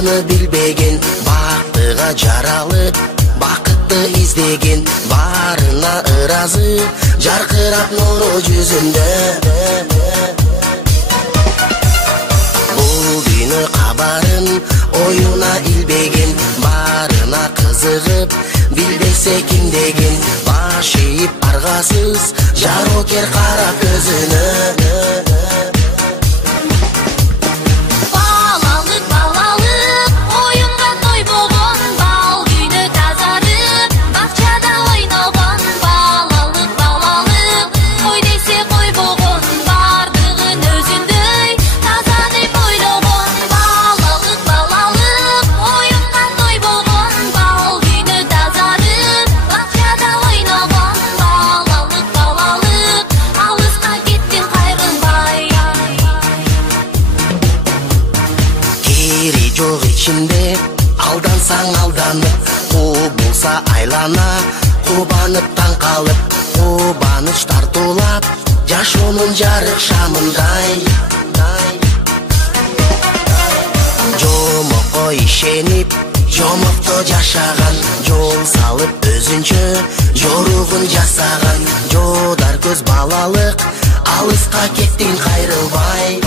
баарыны билбеген, бактыга жаралып бакытты издеген, баарына ыразы жаркырап нуру жүзүндө. Бул дүйнө кабарын оюна илбеген, баарына кызыгып билбесе ким деген, баш ийип аргасыз жарокер карап көзүнө. Жок ичинде алдансаң алданып, куу болса айлана, кубанып таң калып, кубаныч тартуулап жашоонун жарык шамындай. Жомокко ишенип, жомокто жашаган, жол салып өзүнчө жоругун жасаган, жодар көз балалык, алыска кеттин кайрылбай.